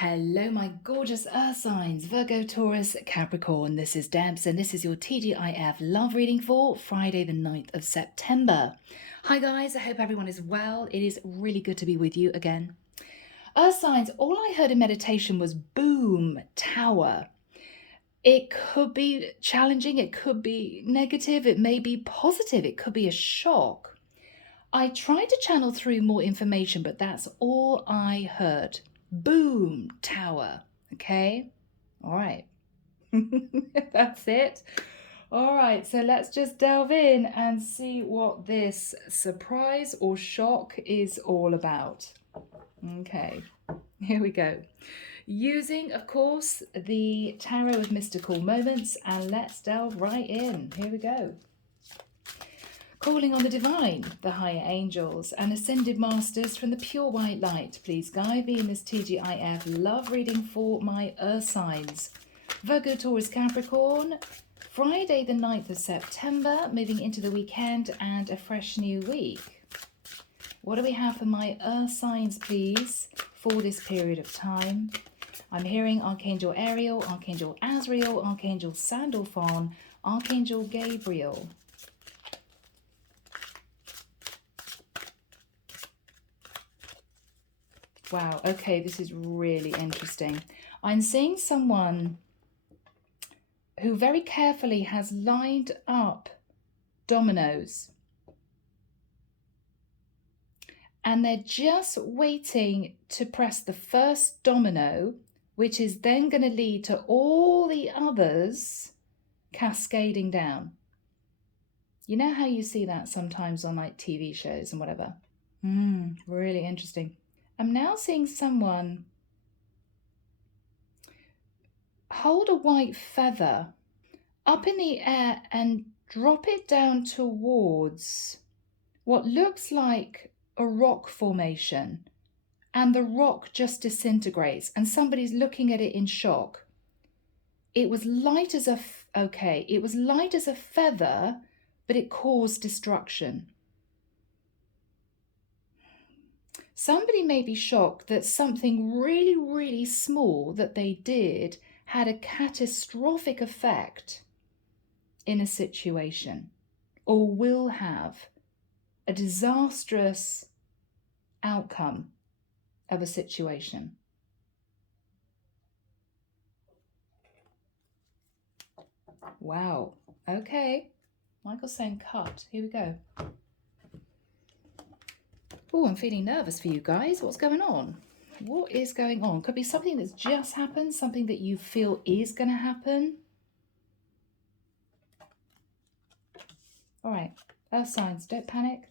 Hello, my gorgeous earth signs, Virgo, Taurus, Capricorn. This is Debs, and this is your T.G.I.F love reading for Friday, the 9th of September. Hi, guys. I hope everyone is well. It is really good to be with you again. Earth signs, all I heard in meditation was boom, tower. It could be challenging. It could be negative. It may be positive. It could be a shock. I tried to channel through more information, but that's all I heard. Boom, tower. Okay, all right. That's it. All right, so let's just delve in and see what this surprise or shock is all about. Okay, here we go. Using, of course, the Tarot of Mystical Moments, and let's delve right in. Here we go. Calling on the divine, the higher angels, and ascended masters from the pure white light, please guide me in this T.G.I.F love reading for my earth signs. Virgo, Taurus, Capricorn, Friday the 9th of September, moving into the weekend and a fresh new week. What do we have for my earth signs, please, for this period of time? I'm hearing Archangel Ariel, Archangel Azrael, Archangel Sandalphon, Archangel Gabriel. Wow, okay, this is really interesting. I'm seeing someone who very carefully has lined up dominoes. And they're just waiting to press the first domino, which is then going to lead to all the others cascading down. You know how you see that sometimes on like TV shows and whatever? Really interesting. I'm now seeing someone hold a white feather up in the air and drop it down towards what looks like a rock formation, and the rock just disintegrates and somebody's looking at it in shock. It was light as a it was light as a feather, but it caused destruction. Somebody may be shocked that something really, really small that they did had a catastrophic effect in a situation, or will have a disastrous outcome of a situation. Wow. Okay. Michael's saying cut. Here we go. Oh, I'm feeling nervous for you guys. What's going on? What is going on? Could be something that's just happened, something that you feel is going to happen. All right. Earth signs, don't panic.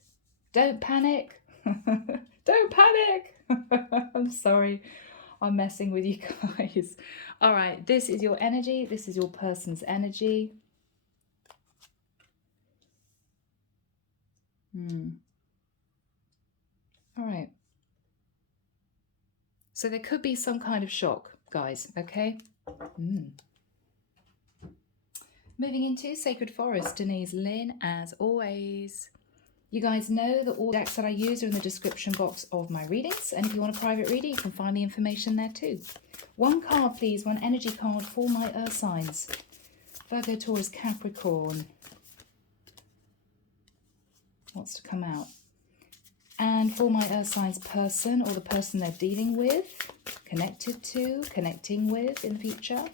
Don't panic. Don't panic. I'm sorry. I'm messing with you guys. All right. This is your energy. This is your person's energy. All right. So there could be some kind of shock, guys, okay? Moving into Sacred Forest, Denise, Linn, as always. You guys know that all decks that I use are in the description box of my readings, and if you want a private reading, you can find the information there too. One card, please, one energy card for my earth signs. Virgo, Taurus, Capricorn. What's to come out? And for my earth signs person, or the person they're dealing with, connected to, connecting with in the future.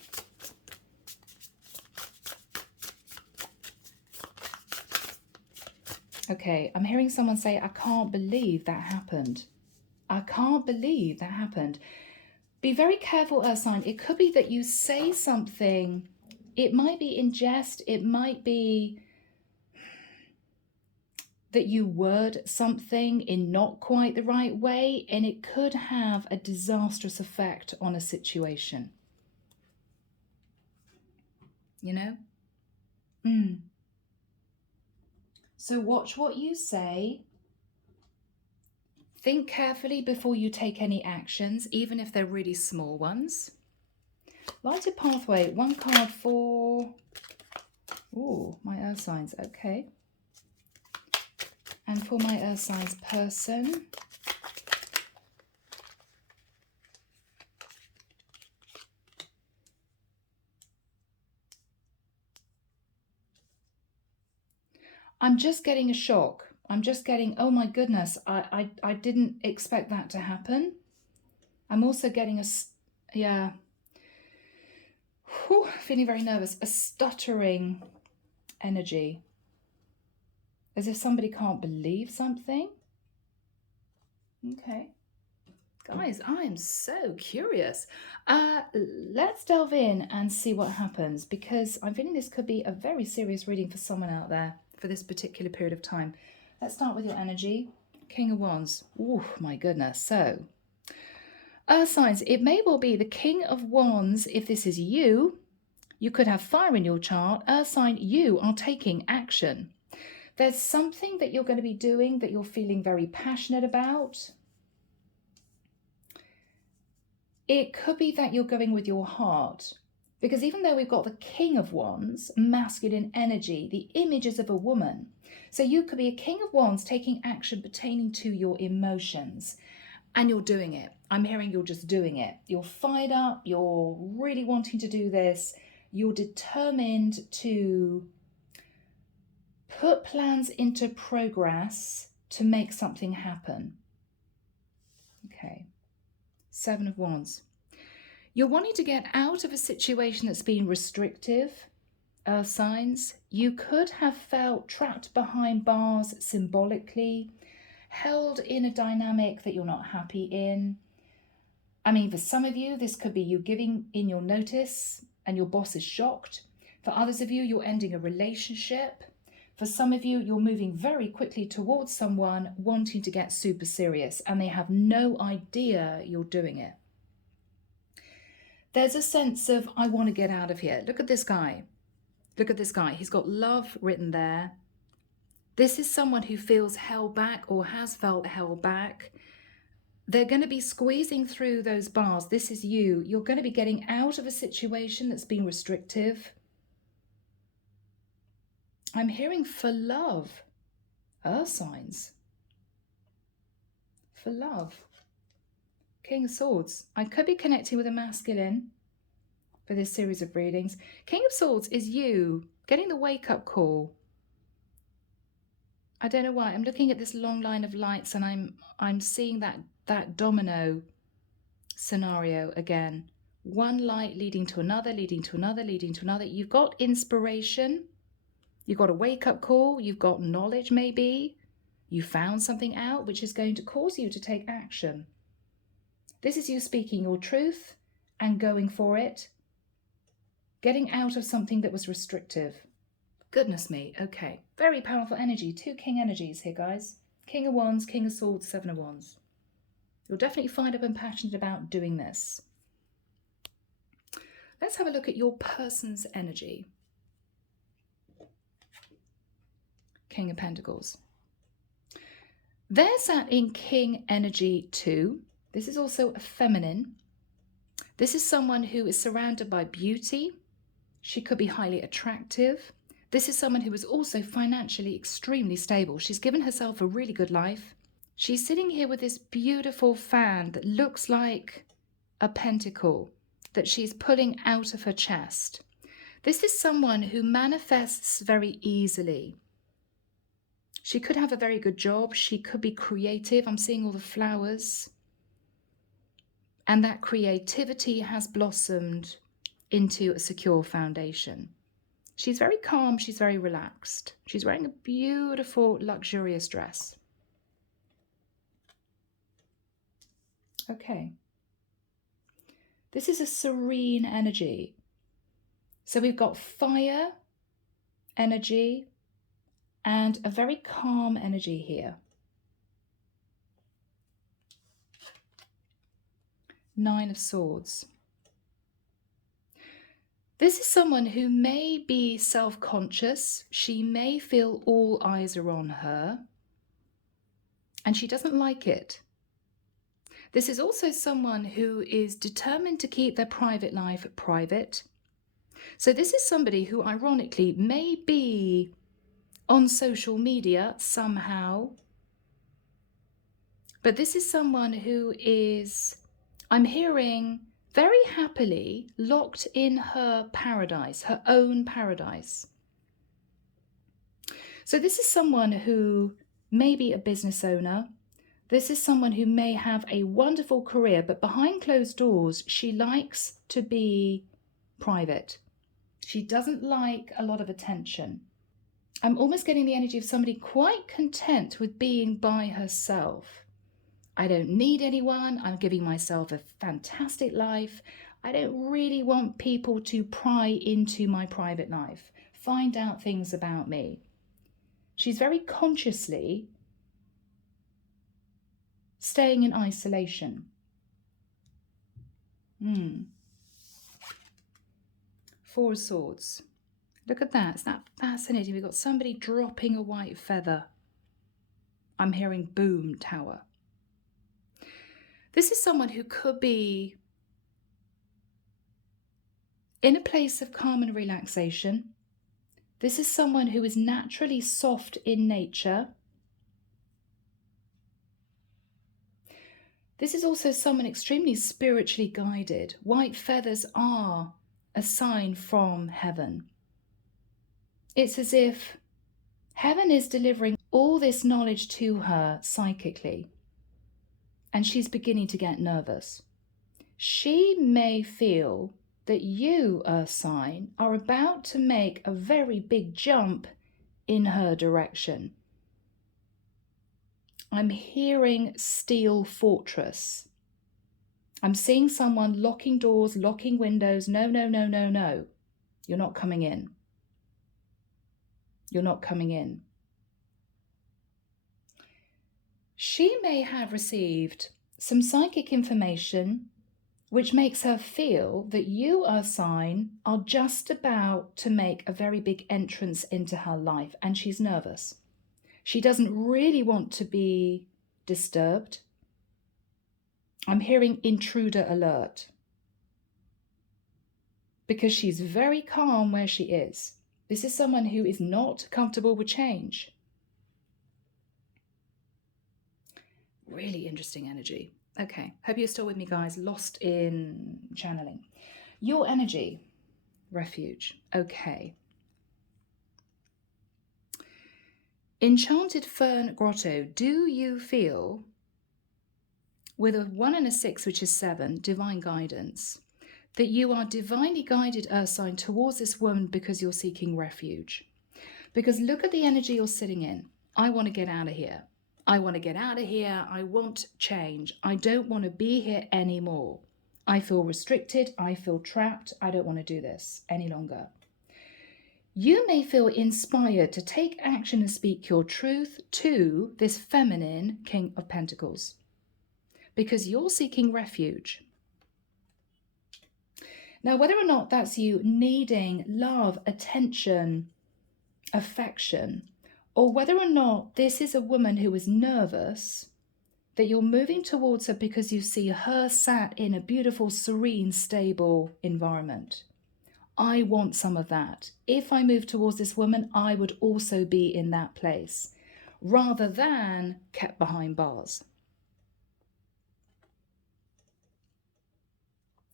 Okay, I'm hearing someone say, I can't believe that happened. I can't believe that happened. Be very careful, earth sign. It could be that you say something. It might be in jest. It might be that you word something in not quite the right way, and it could have a disastrous effect on a situation. You know? So watch what you say. Think carefully before you take any actions, even if they're really small ones. Lighted pathway, one card for, my earth signs, okay. And for my earth signs person, I'm just getting a shock. I'm just getting, oh my goodness, I didn't expect that to happen. I'm also getting yeah, whew, feeling very nervous, a stuttering energy, as if somebody can't believe something. Okay. Guys, I am so curious. Let's delve in and see what happens, because I'm feeling this could be a very serious reading for someone out there for this particular period of time. Let's start with your energy. King of Wands. Oh my goodness. So, Earth signs, it may well be the King of Wands. If this is you, you could have fire in your chart. Earth sign, you are taking action. There's something that you're going to be doing that you're feeling very passionate about. It could be that you're going with your heart, because even though we've got the King of Wands, masculine energy, the images of a woman. So you could be a King of Wands taking action pertaining to your emotions, and you're doing it. I'm hearing you're just doing it. You're fired up. You're really wanting to do this. You're determined to put plans into progress to make something happen. Okay. Seven of Wands. You're wanting to get out of a situation that's been restrictive, Earth signs. You could have felt trapped behind bars symbolically, held in a dynamic that you're not happy in. I mean, for some of you, this could be you giving in your notice and your boss is shocked. For others of you, you're ending a relationship. For some of you, you're moving very quickly towards someone wanting to get super serious, and they have no idea you're doing it. There's a sense of, I want to get out of here. Look at this guy. Look at this guy. He's got love written there. This is someone who feels held back or has felt held back. They're going to be squeezing through those bars. This is you. You're going to be getting out of a situation that's been restrictive. I'm hearing for love. Earth signs. For love. King of Swords. I could be connecting with a masculine for this series of readings. King of Swords is you getting the wake-up call. I don't know why. I'm looking at this long line of lights and I'm seeing that domino scenario again. One light leading to another, leading to another, leading to another. You've got inspiration. You've got a wake-up call. You've got knowledge maybe. You found something out which is going to cause you to take action. This is you speaking your truth and going for it. Getting out of something that was restrictive. Goodness me. Okay. Very powerful energy. Two king energies here, guys. King of Wands, King of Swords, Seven of Wands. You'll definitely find up and passionate about doing this. Let's have a look at your person's energy. King of Pentacles. They're sat in King energy too. This is also a feminine. This is someone who is surrounded by beauty. She could be highly attractive. This is someone who is also financially extremely stable. She's given herself a really good life. She's sitting here with this beautiful fan that looks like a pentacle that she's pulling out of her chest. This is someone who manifests very easily. She could have a very good job. She could be creative. I'm seeing all the flowers. And that creativity has blossomed into a secure foundation. She's very calm. She's very relaxed. She's wearing a beautiful, luxurious dress. Okay. This is a serene energy. So we've got fire energy and a very calm energy here. Nine of Swords. This is someone who may be self-conscious. She may feel all eyes are on her, and she doesn't like it. This is also someone who is determined to keep their private life private. So this is somebody who, ironically, may be on social media somehow. But this is someone who is, I'm hearing, very happily locked in her paradise, her own paradise. So this is someone who may be a business owner. This is someone who may have a wonderful career, but behind closed doors, she likes to be private. She doesn't like a lot of attention. I'm almost getting the energy of somebody quite content with being by herself. I don't need anyone. I'm giving myself a fantastic life. I don't really want people to pry into my private life, find out things about me. She's very consciously staying in isolation. Four of Swords. Look at that. It's that fascinating. We've got somebody dropping a white feather. I'm hearing boom tower. This is someone who could be in a place of calm and relaxation. This is someone who is naturally soft in nature. This is also someone extremely spiritually guided. White feathers are a sign from heaven. It's as if heaven is delivering all this knowledge to her psychically, and she's beginning to get nervous. She may feel that you, Earth sign, are about to make a very big jump in her direction. I'm hearing steel fortress. I'm seeing someone locking doors, locking windows. No, no, no, no, no. You're not coming in. You're not coming in. She may have received some psychic information which makes her feel that you, Earth sign, are just about to make a very big entrance into her life, and she's nervous. She doesn't really want to be disturbed. I'm hearing intruder alert, because she's very calm where she is. This is someone who is not comfortable with change. Really interesting energy. Okay, hope you're still with me, guys. Lost in channeling. Your energy, refuge. Okay. Enchanted Fern Grotto. Do you feel, with a 1 and a 6, which is 7, divine guidance, that you are divinely guided, Earth sign, towards this woman because you're seeking refuge? Because look at the energy you're sitting in. I want to get out of here. I want to get out of here. I want change. I don't want to be here anymore. I feel restricted. I feel trapped. I don't want to do this any longer. You may feel inspired to take action and speak your truth to this feminine King of Pentacles, because you're seeking refuge. Now, whether or not that's you needing love, attention, affection, or whether or not this is a woman who is nervous, that you're moving towards her because you see her sat in a beautiful, serene, stable environment. I want some of that. If I move towards this woman, I would also be in that place, rather than kept behind bars.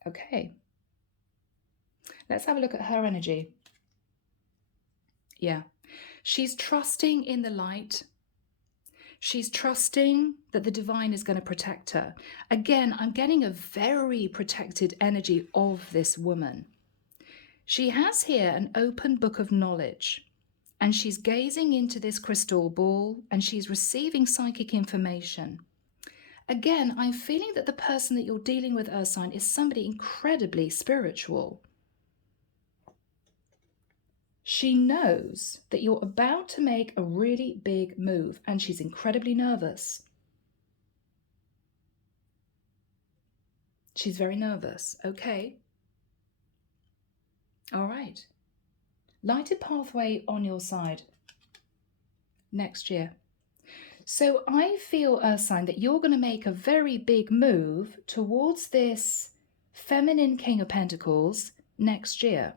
Okay. Let's have a look at her energy. Yeah. She's trusting in the light. She's trusting that the divine is going to protect her. Again, I'm getting a very protected energy of this woman. She has here an open book of knowledge, and she's gazing into this crystal ball, and she's receiving psychic information. Again, I'm feeling that the person that you're dealing with, Earth sign, is somebody incredibly spiritual. She knows that you're about to make a really big move, and she's incredibly nervous. She's very nervous. Okay. All right. Lighted pathway on your side next year. So I feel, Earth sign, that you're going to make a very big move towards this feminine King of Pentacles next year.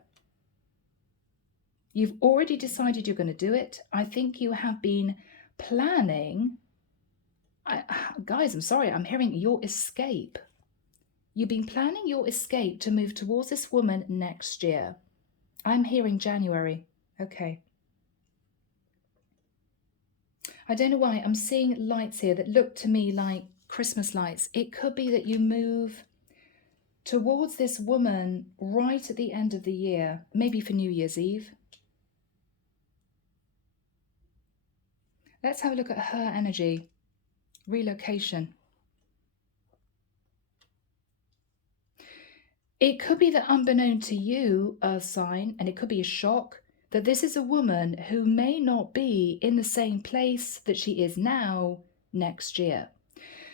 You've already decided you're going to do it. I think you have been planning. Guys, I'm sorry, I'm hearing your escape. You've been planning your escape to move towards this woman next year. I'm hearing January. Okay. I don't know why I'm seeing lights here that look to me like Christmas lights. It could be that you move towards this woman right at the end of the year, maybe for New Year's Eve. Let's have a look at her energy. Relocation. It could be that unbeknown to you, Earth sign, and it could be a shock, that this is a woman who may not be in the same place that she is now next year.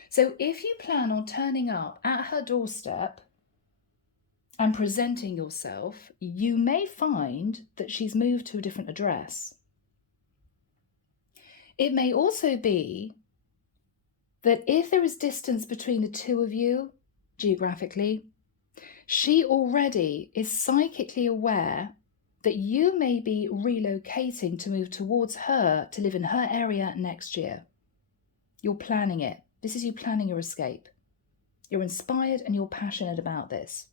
So if you plan on turning up at her doorstep and presenting yourself, you may find that she's moved to a different address. It may also be that if there is distance between the two of you, geographically, she already is psychically aware that you may be relocating to move towards her to live in her area next year. You're planning it. This is you planning your escape. You're inspired and you're passionate about this.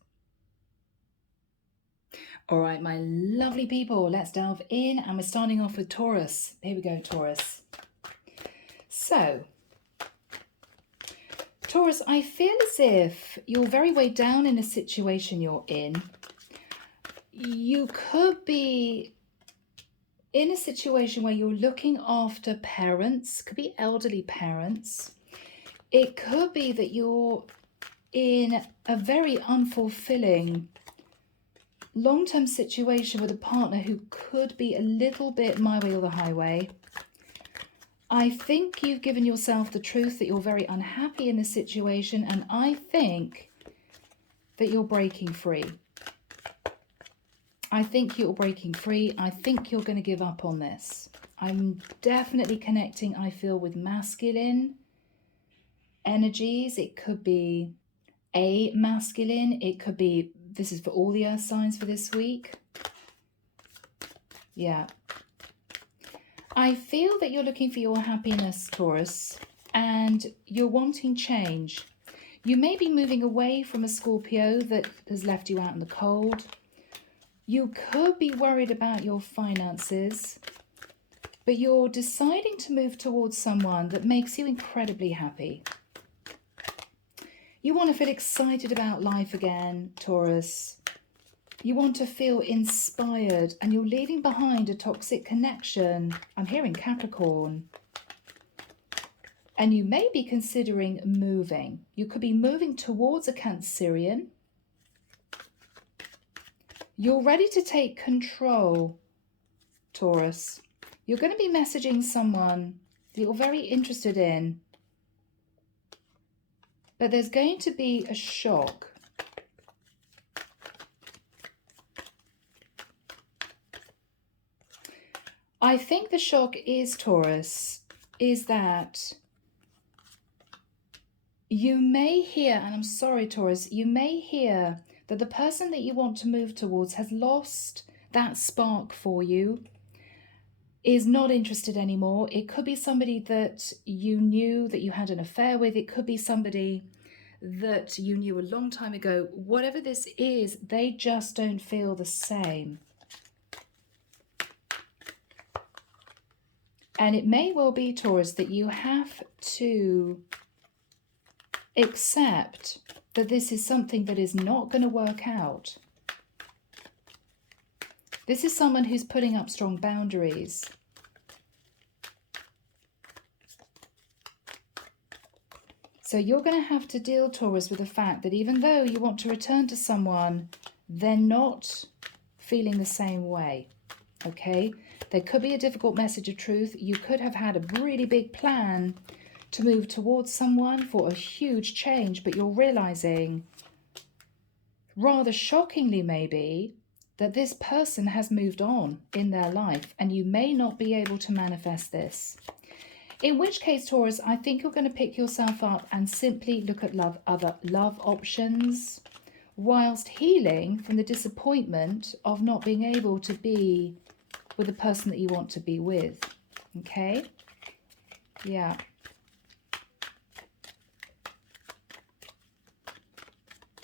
All right, my lovely people, let's delve in, and we're starting off with Taurus. Here we go, Taurus. So, Taurus, I feel as if you're very weighed down in a situation you're in. You could be in a situation where you're looking after parents, could be elderly parents. It could be that you're in a very unfulfilling long-term situation with a partner who could be a little bit my way or the highway. I think you've given yourself the truth that you're very unhappy in this situation, and I think that you're breaking free. I think you're breaking free. I think you're going to give up on this. I'm definitely connecting, I feel, with masculine energies. It could be a masculine. It could be, this is for all the earth signs for this week. Yeah. I feel that you're looking for your happiness, Taurus, and you're wanting change. You may be moving away from a Scorpio that has left you out in the cold. You could be worried about your finances, but you're deciding to move towards someone that makes you incredibly happy. You want to feel excited about life again, Taurus. You want to feel inspired, and you're leaving behind a toxic connection. I'm hearing Capricorn. And you may be considering moving. You could be moving towards a Cancerian. You're ready to take control, Taurus. You're going to be messaging someone that you're very interested in. But there's going to be a shock. I think the shock is, Taurus, is that you may hear, and I'm sorry, Taurus, you may hear that the person that you want to move towards has lost that spark for you, is not interested anymore. It could be somebody that you knew that you had an affair with. It could be somebody that you knew a long time ago. Whatever this is, they just don't feel the same. And it may well be, Taurus, that you have to accept that this is something that is not going to work out. This is someone who's putting up strong boundaries. So you're going to have to deal, Taurus, with the fact that even though you want to return to someone, they're not feeling the same way. Okay? There could be a difficult message of truth. You could have had a really big plan to move towards someone for a huge change, but you're realizing, rather shockingly maybe, that this person has moved on in their life, and you may not be able to manifest this. In which case, Taurus, I think you're going to pick yourself up and simply look at other love options, whilst healing from the disappointment of not being able to be with the person that you want to be with. Okay? Yeah.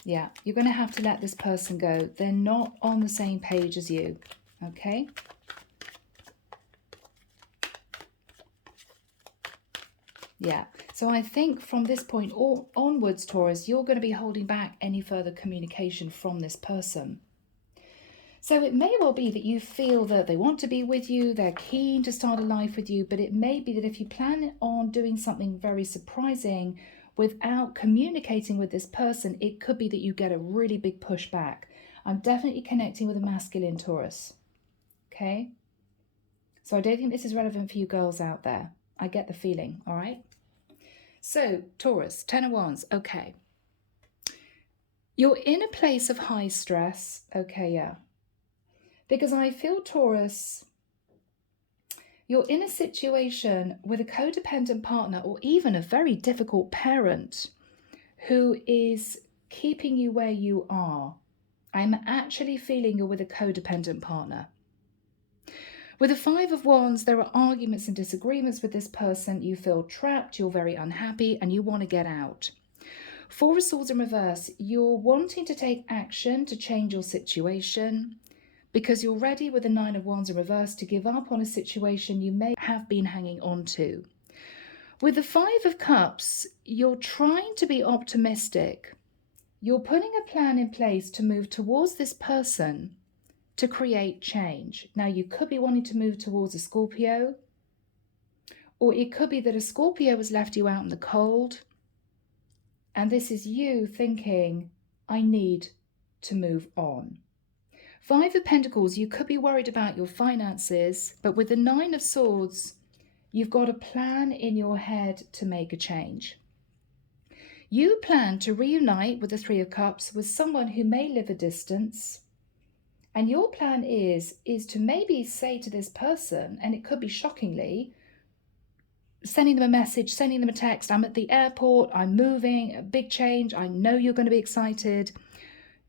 Yeah, you're going to have to let this person go. They're not on the same page as you. Okay? Yeah. So I think from this point onwards, Taurus, you're going to be holding back any further communication from this person. So it may well be that you feel that they want to be with you, they're keen to start a life with you, but it may be that if you plan on doing something very surprising without communicating with this person, it could be that you get a really big pushback. I'm definitely connecting with a masculine, Taurus. Okay? So I don't think this is relevant for you girls out there. I get the feeling, all right? So, Taurus, 10 of Wands, okay. You're in a place of high stress, okay, yeah. Because I feel, Taurus, you're in a situation with a codependent partner or even a very difficult parent who is keeping you where you are. I'm actually feeling you're with a codependent partner. With the 5 of Wands, there are arguments and disagreements with this person. You feel trapped, you're very unhappy, and you want to get out. 4 of Swords in reverse, you're wanting to take action to change your situation because you're ready with the 9 of Wands in reverse to give up on a situation you may have been hanging on to. With the 5 of Cups, you're trying to be optimistic. You're putting a plan in place to move towards this person to create change. Now, you could be wanting to move towards a Scorpio, or it could be that a Scorpio has left you out in the cold, and this is you thinking, I need to move on. 5 of Pentacles, you could be worried about your finances, but with the 9 of Swords, you've got a plan in your head to make a change. You plan to reunite with the 3 of Cups with someone who may live a distance, and your plan is to maybe say to this person, and it could be shockingly, sending them a message, sending them a text, I'm at the airport, I'm moving, a big change, I know you're going to be excited.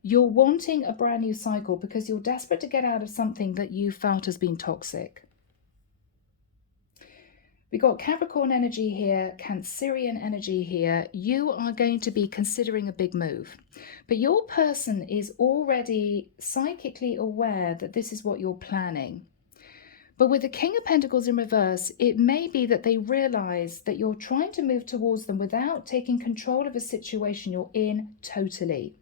You're wanting a brand new cycle because you're desperate to get out of something that you felt has been toxic. We got Capricorn energy here, Cancerian energy here. You are going to be considering a big move, but your person is already psychically aware that this is what you're planning. But with the King of Pentacles in reverse, it may be that they realize that you're trying to move towards them without taking control of a situation you're in totally.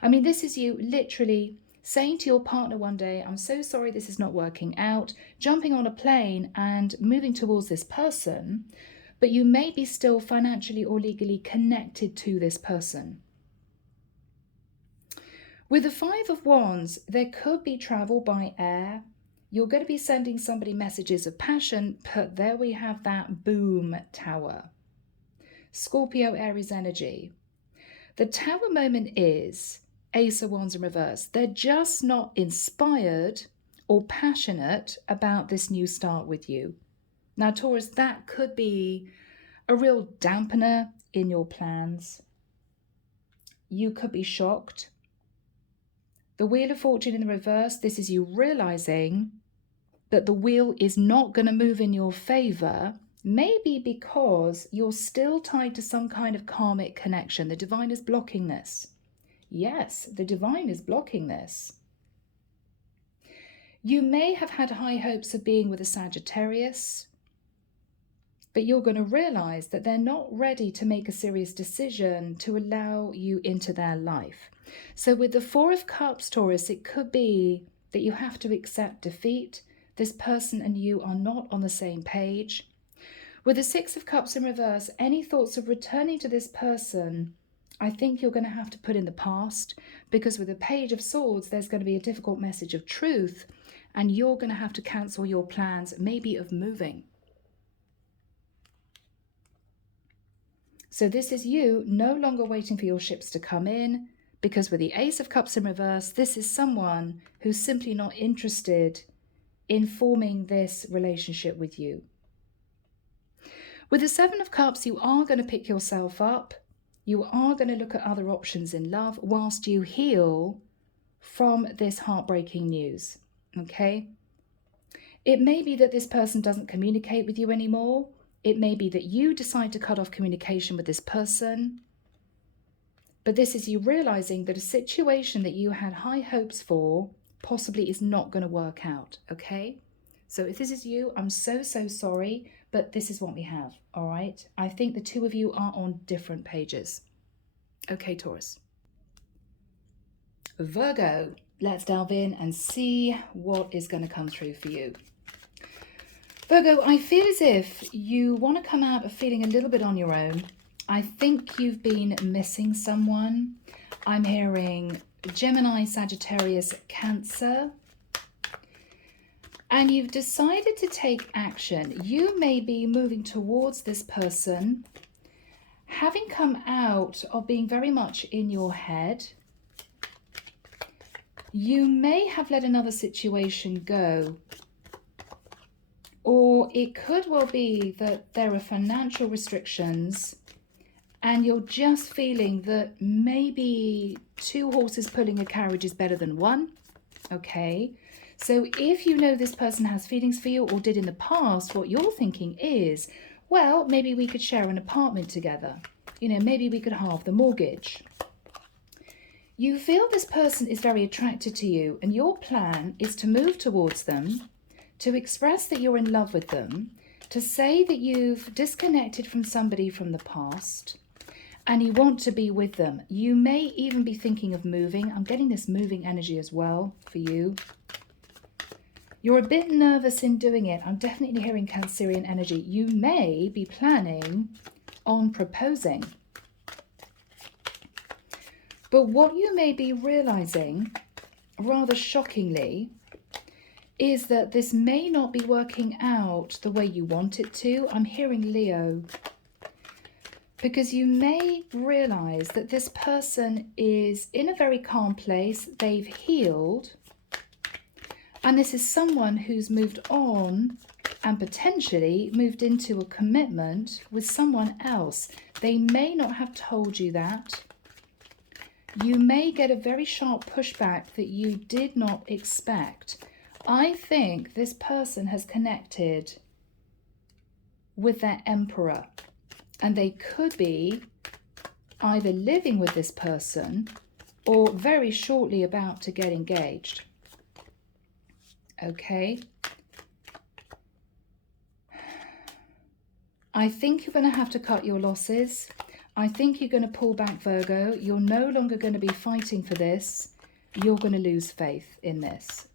I mean, this is you literally saying to your partner one day, I'm so sorry this is not working out, jumping on a plane and moving towards this person, but you may be still financially or legally connected to this person. With the 5 of Wands, there could be travel by air. You're going to be sending somebody messages of passion, but there we have that boom tower. Scorpio, Aries energy. The tower moment is Ace of Wands in reverse. They're just not inspired or passionate about this new start with you. Now, Taurus, that could be a real dampener in your plans. You could be shocked. The Wheel of Fortune in the reverse, this is you realizing that the wheel is not going to move in your favor, maybe because you're still tied to some kind of karmic connection. The divine is blocking this. Yes, the divine is blocking this. You may have had high hopes of being with a Sagittarius, but you're going to realize that they're not ready to make a serious decision to allow you into their life. So with the 4 of Cups, Taurus, it could be that you have to accept defeat. This person and you are not on the same page. With the 6 of Cups in reverse, any thoughts of returning to this person, I think you're going to have to put in the past, because with the Page of Swords, there's going to be a difficult message of truth, and you're going to have to cancel your plans, maybe of moving. So this is you no longer waiting for your ships to come in, because with the Ace of Cups in reverse, this is someone who's simply not interested in forming this relationship with you. With the 7 of Cups, you are going to pick yourself up. You are going to look at other options in love whilst you heal from this heartbreaking news, okay? It may be that this person doesn't communicate with you anymore. It may be that you decide to cut off communication with this person. But this is you realizing that a situation that you had high hopes for possibly is not going to work out, okay? So if this is you, I'm so sorry, but this is what we have, all right? I think the two of you are on different pages. Okay, Taurus. Virgo, let's delve in and see what is going to come through for you. Virgo, I feel as if you want to come out of feeling a little bit on your own. I think you've been missing someone. I'm hearing Gemini, Sagittarius, Cancer. And you've decided to take action. You may be moving towards this person, having come out of being very much in your head. You may have let another situation go. Or it could well be that there are financial restrictions and you're just feeling that maybe two horses pulling a carriage is better than one. Okay, so if you know this person has feelings for you or did in the past, what you're thinking is, well, maybe we could share an apartment together. You know, maybe we could halve the mortgage. You feel this person is very attracted to you and your plan is to move towards them, to express that you're in love with them, to say that you've disconnected from somebody from the past and you want to be with them. You may even be thinking of moving. I'm getting this moving energy as well for you. You're a bit nervous in doing it. I'm definitely hearing Cancerian energy. You may be planning on proposing. But what you may be realizing, rather shockingly, is that this may not be working out the way you want it to. I'm hearing Leo. Because you may realize that this person is in a very calm place. They've healed. And this is someone who's moved on and potentially moved into a commitment with someone else. They may not have told you that. You may get a very sharp pushback that you did not expect. I think this person has connected with their emperor and they could be either living with this person or very shortly about to get engaged. Okay. I think you're going to have to cut your losses. I think you're going to pull back, Virgo. You're no longer going to be fighting for this. You're going to lose faith in this.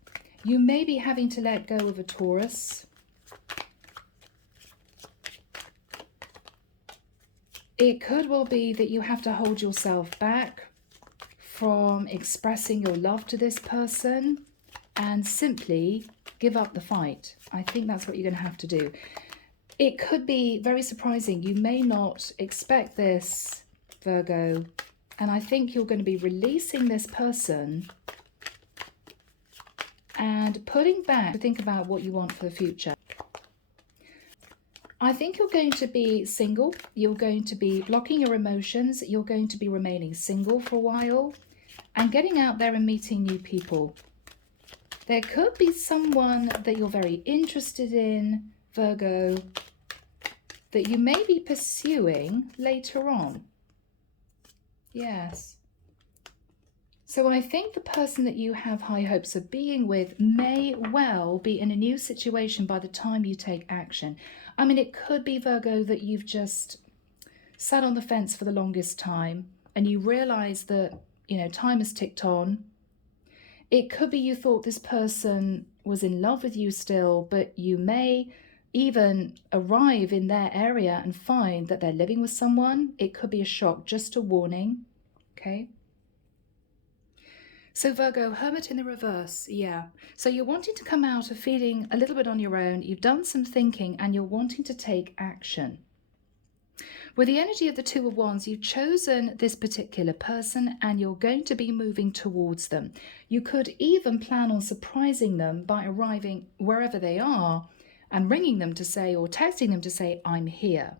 You may be having to let go of a Taurus. It could well be that you have to hold yourself back from expressing your love to this person and simply give up the fight. I think that's what you're going to have to do. It could be very surprising. You may not expect this, Virgo, and I think you're going to be releasing this person and putting back to think about what you want for the future. I think you're going to be single. You're going to be blocking your emotions. You're going to be remaining single for a while and getting out there and meeting new people. There could be someone that you're very interested in, Virgo, that you may be pursuing later on. Yes. So I think the person that you have high hopes of being with may well be in a new situation by the time you take action. I mean, it could be, Virgo, that you've just sat on the fence for the longest time and you realize that, you know, time has ticked on. It could be you thought this person was in love with you still, but you may even arrive in their area and find that they're living with someone. It could be a shock, just a warning, okay? So Virgo, Hermit in the reverse, yeah. So you're wanting to come out of feeling a little bit on your own. You've done some thinking and you're wanting to take action. With the energy of the Two of Wands, you've chosen this particular person and you're going to be moving towards them. You could even plan on surprising them by arriving wherever they are and ringing them to say, or texting them to say, I'm here.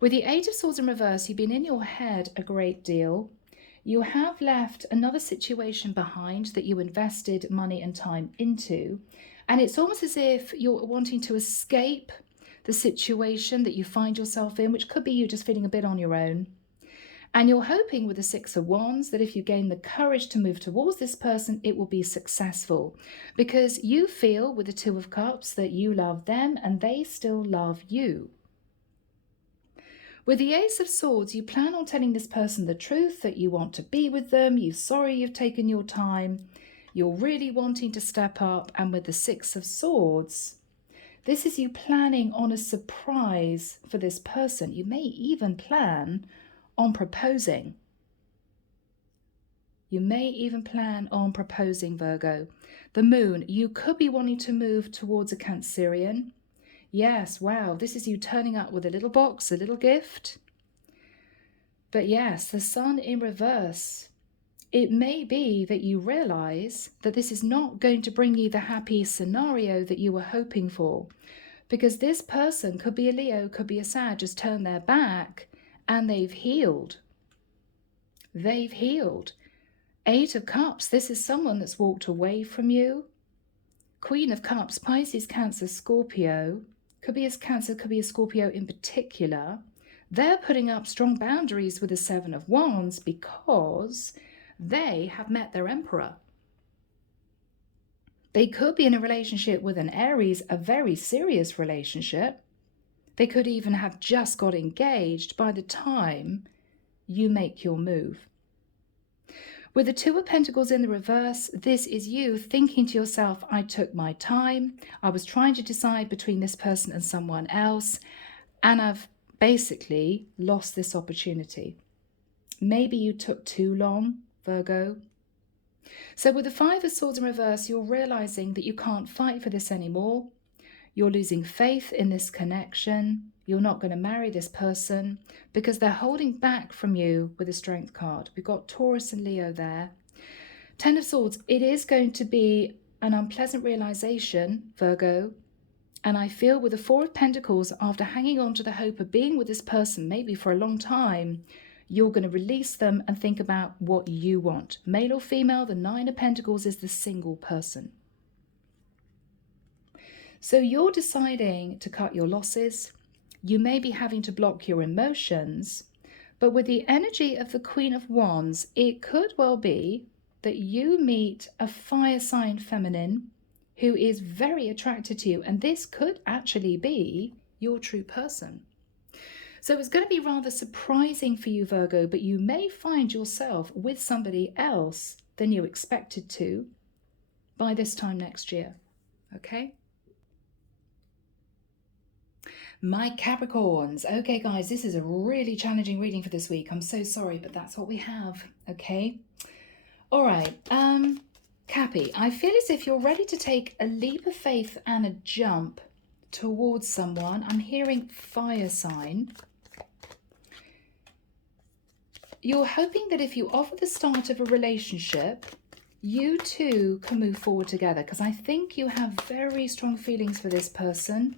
With the Eight of Swords in reverse, you've been in your head a great deal. You have left another situation behind that you invested money and time into. And it's almost as if you're wanting to escape the situation that you find yourself in, which could be you just feeling a bit on your own. And you're hoping with the Six of Wands that if you gain the courage to move towards this person, it will be successful. Because you feel with the Two of Cups that you love them and they still love you. With the Ace of Swords, you plan on telling this person the truth, that you want to be with them, you're sorry you've taken your time, you're really wanting to step up. And with the Six of Swords, this is you planning on a surprise for this person. You may even plan on proposing. You may even plan on proposing, Virgo. The Moon, you could be wanting to move towards a Cancerian. Yes, wow, this is you turning up with a little box, a little gift. But yes, the Sun in reverse. It may be that you realize that this is not going to bring you the happy scenario that you were hoping for. Because this person could be a Leo, could be a Sag, just turn their back and they've healed. They've healed. Eight of Cups, this is someone that's walked away from you. Queen of Cups, Pisces, Cancer, Scorpio. Could be as Cancer, could be a Scorpio in particular. They're putting up strong boundaries with the Seven of Wands because they have met their Emperor. They could be in a relationship with an Aries, a very serious relationship. They could even have just got engaged by the time you make your move. With the Two of Pentacles in the reverse, this is you thinking to yourself, I took my time. I was trying to decide between this person and someone else, and I've basically lost this opportunity. Maybe you took too long, Virgo. So with the Five of Swords in reverse, you're realizing that you can't fight for this anymore. You're losing faith in this connection. You're not going to marry this person because they're holding back from you with a Strength card. We've got Taurus and Leo there. Ten of Swords, it is going to be an unpleasant realization, Virgo. And I feel with the Four of Pentacles, after hanging on to the hope of being with this person, maybe for a long time, you're going to release them and think about what you want. Male or female, the Nine of Pentacles is the single person. So you're deciding to cut your losses. You may be having to block your emotions, but with the energy of the Queen of Wands, it could well be that you meet a fire sign feminine who is very attracted to you, and this could actually be your true person. So it's going to be rather surprising for you, Virgo, but you may find yourself with somebody else than you expected to by this time next year, okay? My Capricorns. Okay, guys, this is a really challenging reading for this week. I'm so sorry, but that's what we have, okay? All right, Cappy, I feel as if you're ready to take a leap of faith and a jump towards someone. I'm hearing fire sign. You're hoping that if you offer the start of a relationship, you two can move forward together, because I think you have very strong feelings for this person.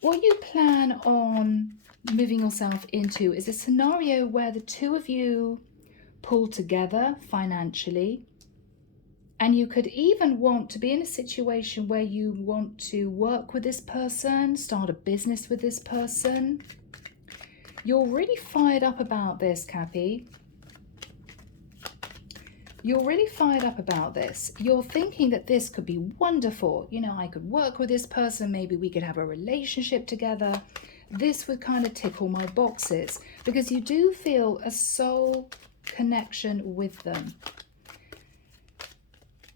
What you plan on moving yourself into is a scenario where the two of you pull together financially, and you could even want to be in a situation where you want to work with this person, start a business with this person. You're really fired up about this, Cappy. You're really fired up about this. You're thinking that this could be wonderful. You know, I could work with this person. Maybe we could have a relationship together. This would kind of tick all my boxes because you do feel a soul connection with them.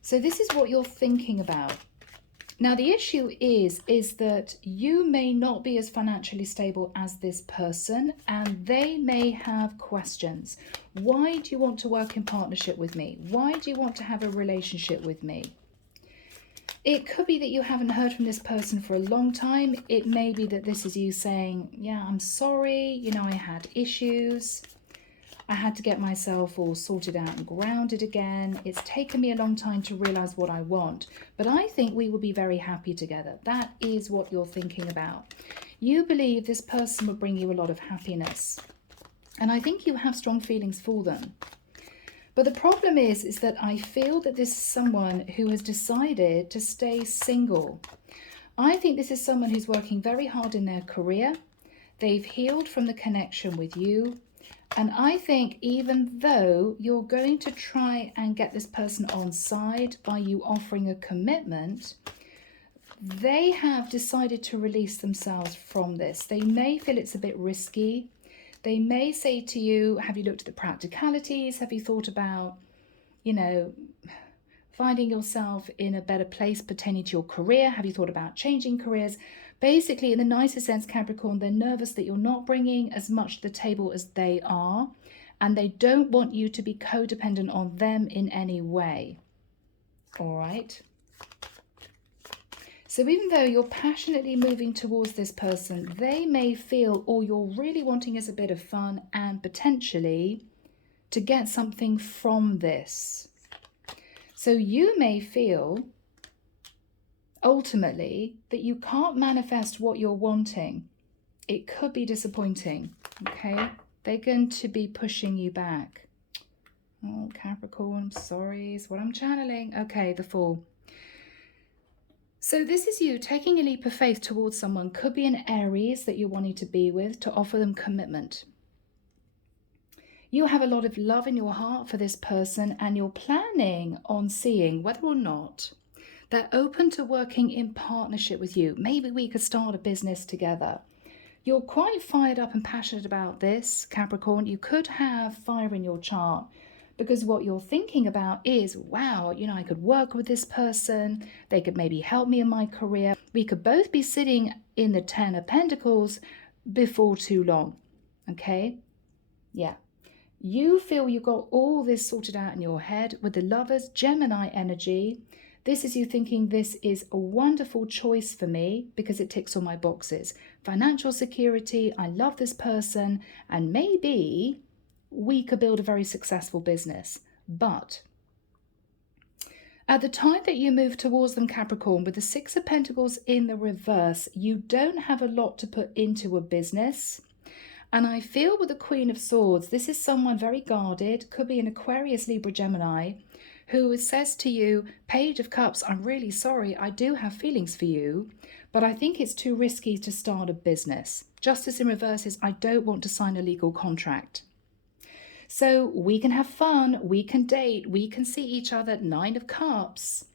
So this is what you're thinking about. Now, the issue is that you may not be as financially stable as this person, and they may have questions. Why do you want to work in partnership with me? Why do you want to have a relationship with me? It could be that you haven't heard from this person for a long time. It may be that this is you saying, yeah, I'm sorry, you know, I had issues. I had to get myself all sorted out and grounded again. It's taken me a long time to realize what I want, but I think we will be very happy together. That is what you're thinking about. You believe this person will bring you a lot of happiness, and I think you have strong feelings for them. But the problem is that I feel that this is someone who has decided to stay single. I think this is someone who's working very hard in their career. They've healed from the connection with you. And I think even though you're going to try and get this person on side by you offering a commitment, they have decided to release themselves from this. They may feel it's a bit risky. They may say to you, have you looked at the practicalities? Have you thought about, you know, finding yourself in a better place pertaining to your career? Have you thought about changing careers? Basically, in the nicest sense, Capricorn, they're nervous that you're not bringing as much to the table as they are, and they don't want you to be codependent on them in any way. All right? So even though you're passionately moving towards this person, they may feel all you're really wanting is a bit of fun and potentially to get something from this. So you may feel ultimately that you can't manifest what you're wanting. It could be disappointing, okay? They're going to be pushing you back. Oh, Capricorn, I'm sorry, is what I'm channeling. Okay, the Fool. So this is you taking a leap of faith towards someone. Could be an Aries that you're wanting to be with, to offer them commitment. You have a lot of love in your heart for this person, and you're planning on seeing whether or not they're open to working in partnership with you. Maybe we could start a business together. You're quite fired up and passionate about this, Capricorn. You could have fire in your chart because what you're thinking about is, wow, you know, I could work with this person. They could maybe help me in my career. We could both be sitting in the 10 of Pentacles before too long. Okay? Yeah. You feel you've got all this sorted out in your head with the Lovers, Gemini energy. This is you thinking this is a wonderful choice for me because it ticks all my boxes. Financial security, I love this person, and maybe we could build a very successful business. But at the time that you move towards them, Capricorn, with the 6 of Pentacles in the reverse, you don't have a lot to put into a business. And I feel with the Queen of Swords, this is someone very guarded, could be an Aquarius, Libra, Gemini, who says to you, Page of Cups, I'm really sorry, I do have feelings for you, but I think it's too risky to start a business. Justice in reverse is, I don't want to sign a legal contract. So we can have fun, we can date, we can see each other, 9 of Cups.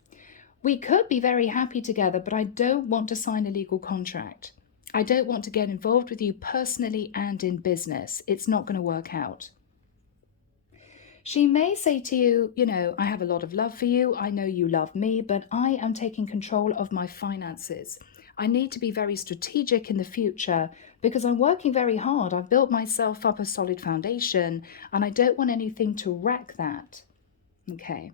We could be very happy together, but I don't want to sign a legal contract. I don't want to get involved with you personally and in business. It's not going to work out. She may say to you, you know, I have a lot of love for you. I know you love me, but I am taking control of my finances. I need to be very strategic in the future because I'm working very hard. I've built myself up a solid foundation and I don't want anything to wreck that. Okay.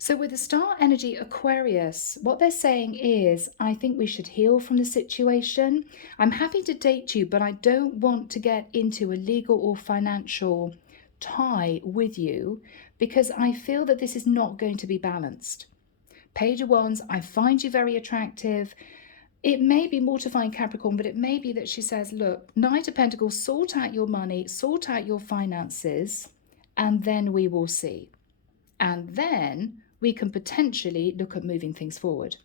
So with the star energy Aquarius, what they're saying is, I think we should heal from the situation. I'm happy to date you, but I don't want to get into a legal or financial tie with you because I feel that this is not going to be balanced. Page of Wands, I find you very attractive. It may be mortifying, Capricorn, but it may be that she says, look, Knight of Pentacles, sort out your money, sort out your finances, and then we will see. And then we can potentially look at moving things forward.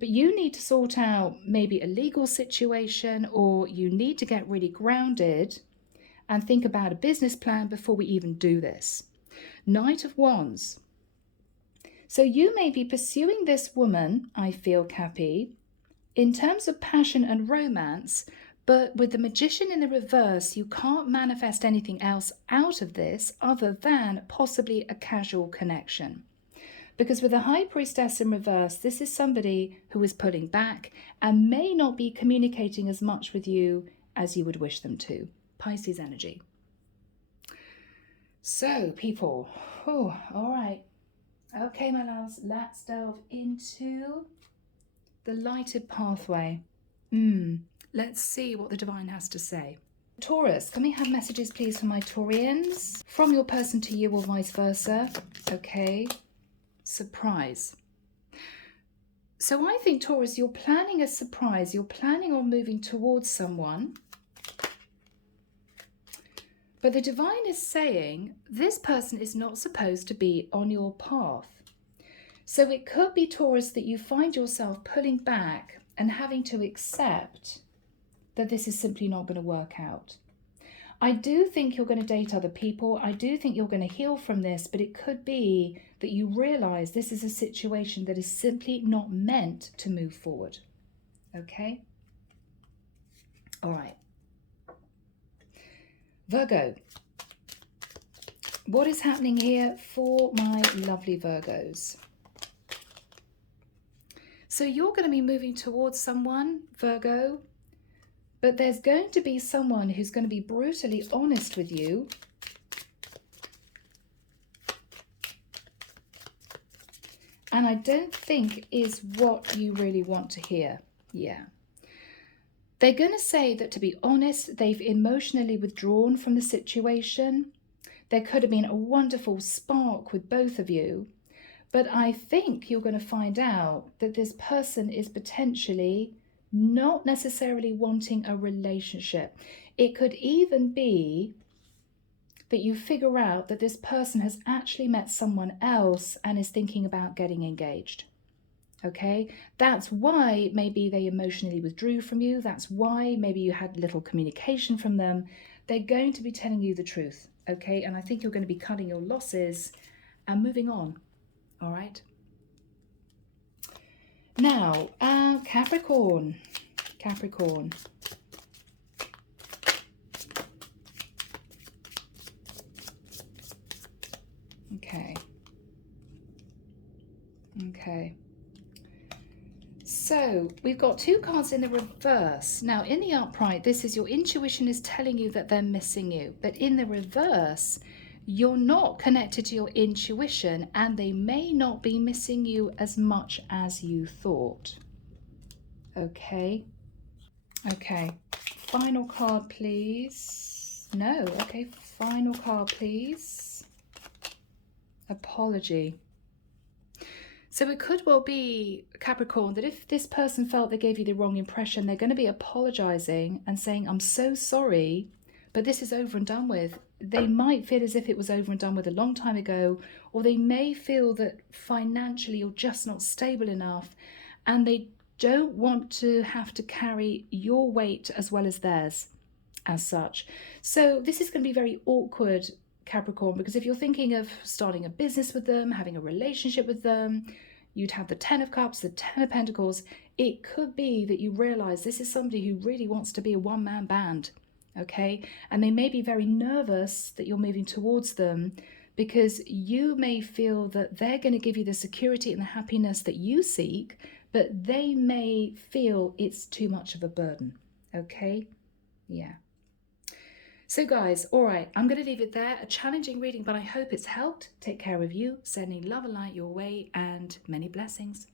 But you need to sort out maybe a legal situation, or you need to get really grounded and think about a business plan before we even do this. Knight of Wands. So you may be pursuing this woman, I feel, Cappy, in terms of passion and romance, but with the Magician in the reverse, you can't manifest anything else out of this other than possibly a casual connection. Because with the High Priestess in reverse, this is somebody who is pulling back and may not be communicating as much with you as you would wish them to. Pisces energy. So, people, all right. Okay, my loves, let's delve into the lighted pathway. Let's see what the divine has to say. Taurus, can we have messages, please, for my Taurians? From your person to you or vice versa. Okay. Surprise. So I think, Taurus, you're planning a surprise. You're planning on moving towards someone. But the divine is saying this person is not supposed to be on your path. So it could be, Taurus, that you find yourself pulling back and having to accept that this is simply not going to work out. I do think you're going to date other people. I do think you're going to heal from this, but it could be that you realize this is a situation that is simply not meant to move forward. Okay? All right. Virgo. What is happening here for my lovely Virgos? So you're going to be moving towards someone, Virgo, but there's going to be someone who's going to be brutally honest with you. And I don't think is what you really want to hear. Yeah. They're going to say that, to be honest, they've emotionally withdrawn from the situation. There could have been a wonderful spark with both of you. But I think you're going to find out that this person is potentially not necessarily wanting a relationship. It could even be that you figure out that this person has actually met someone else and is thinking about getting engaged. Okay, that's why maybe they emotionally withdrew from you. That's why maybe you had little communication from them. They're going to be telling you the truth. Okay, and I think you're going to be cutting your losses and moving on. All right. Now, Capricorn. Capricorn. Okay. Okay. So we've got two cards in the reverse. Now in the upright, this is your intuition is telling you that they're missing you. But in the reverse, you're not connected to your intuition and they may not be missing you as much as you thought. Okay. Okay. Final card, please. No. Okay. Final card, please. Apology. So it could well be, Capricorn, that if this person felt they gave you the wrong impression, they're going to be apologizing and saying, I'm so sorry, but this is over and done with. They might feel as if it was over and done with a long time ago, or they may feel that financially you're just not stable enough and they don't want to have to carry your weight as well as theirs as such. So this is going to be very awkward, Capricorn, because if you're thinking of starting a business with them, having a relationship with them, you'd have the 10 of Cups, the 10 of Pentacles. It could be that you realize this is somebody who really wants to be a one-man band, okay? And they may be very nervous that you're moving towards them because you may feel that they're going to give you the security and the happiness that you seek, but they may feel it's too much of a burden, okay? Yeah. So guys, all right, I'm going to leave it there. A challenging reading, but I hope it's helped. Take care of you, sending love and light your way, and many blessings.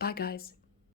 Bye, guys.